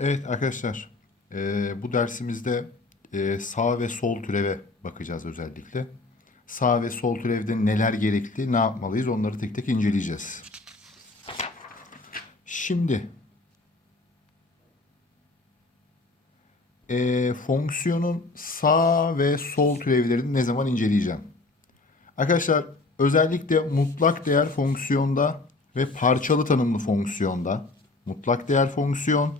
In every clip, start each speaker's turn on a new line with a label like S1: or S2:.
S1: Evet arkadaşlar, eee, bu dersimizde eee, sağ ve sol türeve bakacağız özellikle. Sağ ve sol türevde neler gerekli, ne yapmalıyız onları tek tek inceleyeceğiz. Şimdi eee, fonksiyonun sağ ve sol türevlerini ne zaman inceleyeceğim? Arkadaşlar özellikle mutlak değer fonksiyonda ve parçalı tanımlı fonksiyonda mutlak değer fonksiyon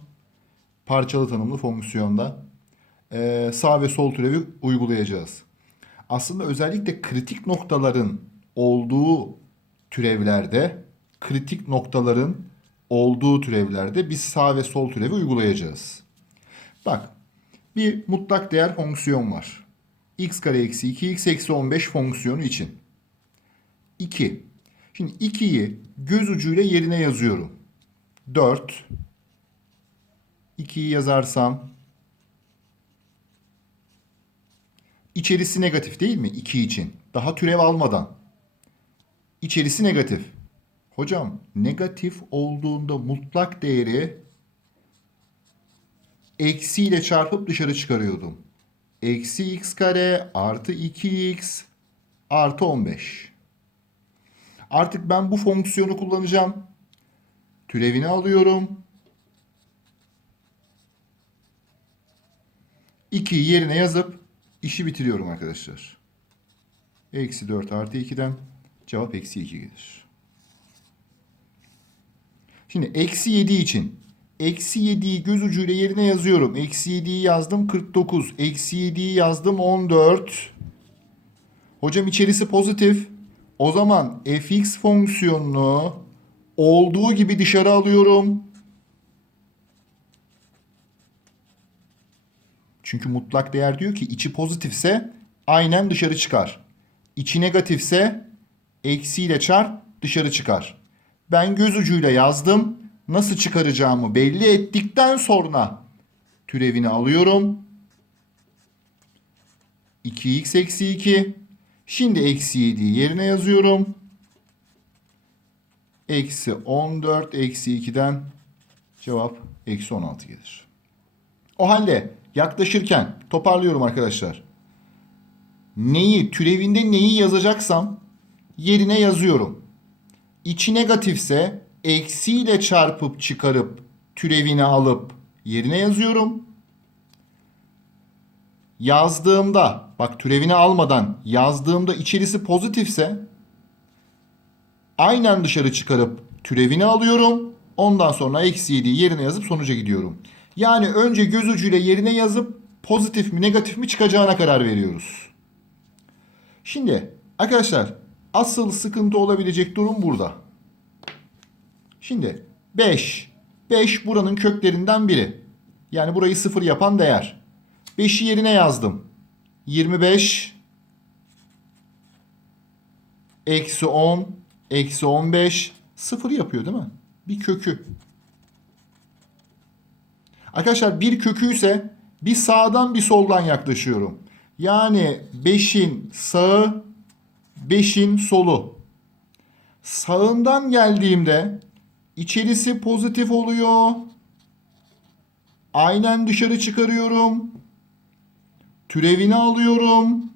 S1: parçalı tanımlı fonksiyonda eee, sağ ve sol türevi uygulayacağız. Aslında özellikle kritik noktaların olduğu türevlerde, kritik noktaların olduğu türevlerde biz sağ ve sol türevi uygulayacağız. Bak, bir mutlak değer fonksiyon var. x kare eksi 2x eksi 15 fonksiyonu için. 2. Şimdi 2'yi göz ucuyla yerine yazıyorum. 4 2'yi yazarsam içerisi negatif değil mi 2 için? Daha türev almadan. İçerisi negatif. Hocam negatif olduğunda mutlak değeri eksiyle çarpıp dışarı çıkarıyordum. Eksi x kare artı 2x artı 15. Artık ben bu fonksiyonu kullanacağım. Türevini alıyorum. 2'yi yerine yazıp işi bitiriyorum arkadaşlar. Eksi 4 artı 2'den cevap eksi 2 gelir. Şimdi eksi 7 için eksi 7'yi göz ucuyla yerine yazıyorum. Eksi 7'yi yazdım 49. Eksi 7'yi yazdım 14. Hocam içerisi pozitif. O zaman fx fonksiyonunu olduğu gibi dışarı alıyorum. Çünkü mutlak değer diyor ki içi pozitifse aynen dışarı çıkar. İçi negatifse eksiyle çarp dışarı çıkar. Ben göz ucuyla yazdım. Nasıl çıkaracağımı belli ettikten sonra türevini alıyorum. 2x eksi 2. Şimdi eksi 7'yi yerine yazıyorum. Eksi 14 eksi 2'den cevap eksi 16 gelir. O halde yaklaşırken toparlıyorum arkadaşlar. Neyi türevinde neyi yazacaksam yerine yazıyorum. İçi negatifse eksiyle çarpıp çıkarıp türevini alıp yerine yazıyorum. Yazdığımda bak türevini almadan yazdığımda içerisi pozitifse aynen dışarı çıkarıp türevini alıyorum. Ondan sonra eksi 7'yi yerine yazıp sonuca gidiyorum. Yani önce göz ucuyla yerine yazıp pozitif mi negatif mi çıkacağına karar veriyoruz. Şimdi arkadaşlar asıl sıkıntı olabilecek durum burada. Şimdi 5. 5 buranın köklerinden biri. Yani burayı sıfır yapan değer. 5'i yerine yazdım. 25 eksi 10 eksi 15 sıfır yapıyor değil mi? Bir kökü. Arkadaşlar bir kökü ise bir sağdan bir soldan yaklaşıyorum. Yani 5'in sağı 5'in solu. Sağından geldiğimde içerisi pozitif oluyor. Aynen dışarı çıkarıyorum. Türevini alıyorum.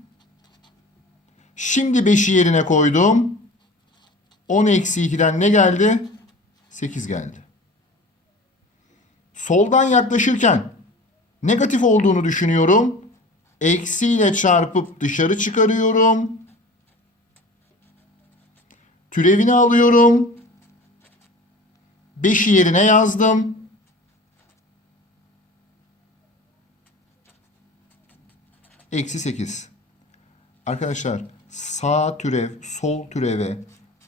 S1: Şimdi 5'i yerine koydum. 10 eksi 2'den ne geldi? 8 geldi. Soldan yaklaşırken negatif olduğunu düşünüyorum. Eksiyle çarpıp dışarı çıkarıyorum. Türevini alıyorum. 5'i yerine yazdım. Eksi 8. Arkadaşlar sağ türev sol türeve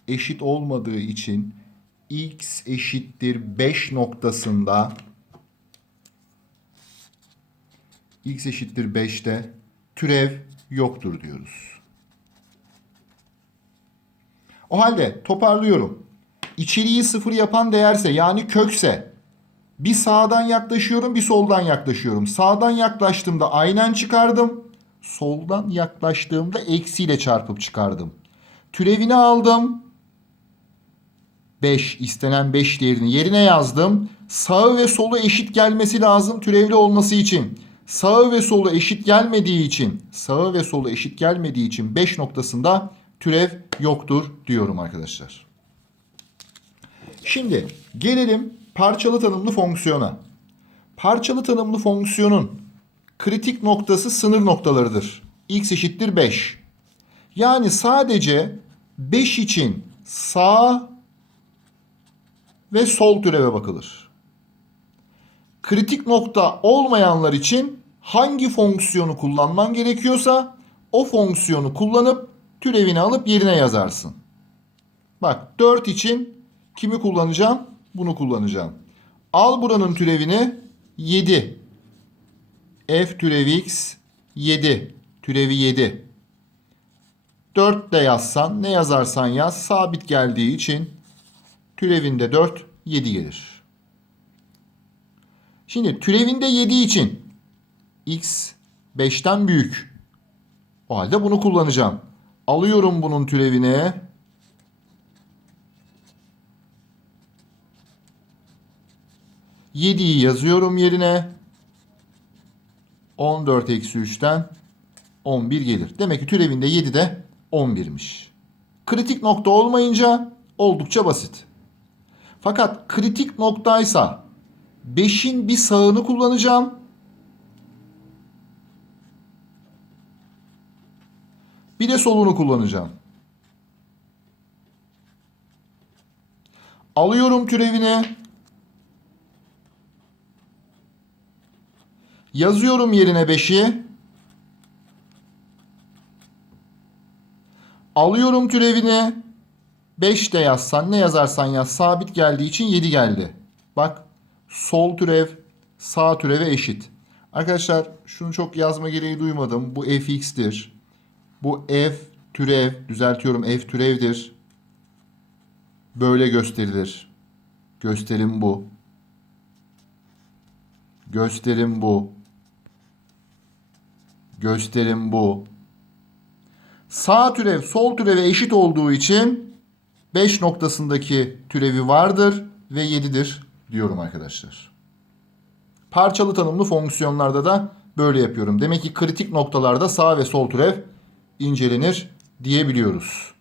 S1: eşit olmadığı için x eşittir 5 noktasında x eşittir 5'te türev yoktur diyoruz. O halde toparlıyorum. İçeriği sıfır yapan değerse yani kökse bir sağdan yaklaşıyorum bir soldan yaklaşıyorum. Sağdan yaklaştığımda aynen çıkardım. Soldan yaklaştığımda eksiyle çarpıp çıkardım. Türevini aldım. 5 istenen 5 değerini yerine yazdım. Sağı ve solu eşit gelmesi lazım türevli olması için. Sağı ve solu eşit gelmediği için, sağı ve solu eşit gelmediği için 5 noktasında türev yoktur diyorum arkadaşlar. Şimdi gelelim parçalı tanımlı fonksiyona. Parçalı tanımlı fonksiyonun kritik noktası sınır noktalarıdır. x eşittir 5. Yani sadece 5 için sağ ve sol türeve bakılır. Kritik nokta olmayanlar için hangi fonksiyonu kullanman gerekiyorsa o fonksiyonu kullanıp türevini alıp yerine yazarsın. Bak 4 için kimi kullanacağım? Bunu kullanacağım. Al buranın türevini 7. F türevi x 7. Türevi 7. 4 de yazsan ne yazarsan yaz sabit geldiği için türevinde 4 7 gelir. Şimdi türevinde 7 için x 5'ten büyük. O halde bunu kullanacağım. Alıyorum bunun türevini. Yediyi yazıyorum yerine. 14 eksi 3'ten 11 gelir. Demek ki türevinde 7 de 11'miş. Kritik nokta olmayınca oldukça basit. Fakat kritik noktaysa 5'in bir sağını kullanacağım. Bir de solunu kullanacağım. Alıyorum türevini. Yazıyorum yerine 5'i. Alıyorum türevini. 5 de yazsan ne yazarsan yaz sabit geldiği için 7 geldi. Bak sol türev sağ türeve eşit. Arkadaşlar şunu çok yazma gereği duymadım. Bu fx'tir. Bu f türev düzeltiyorum f türevdir. Böyle gösterilir. Gösterim bu. Gösterim bu. Gösterim bu. Sağ türev sol türeve eşit olduğu için 5 noktasındaki türevi vardır ve 7'dir diyorum arkadaşlar. Parçalı tanımlı fonksiyonlarda da böyle yapıyorum. Demek ki kritik noktalarda sağ ve sol türev incelenir diyebiliyoruz.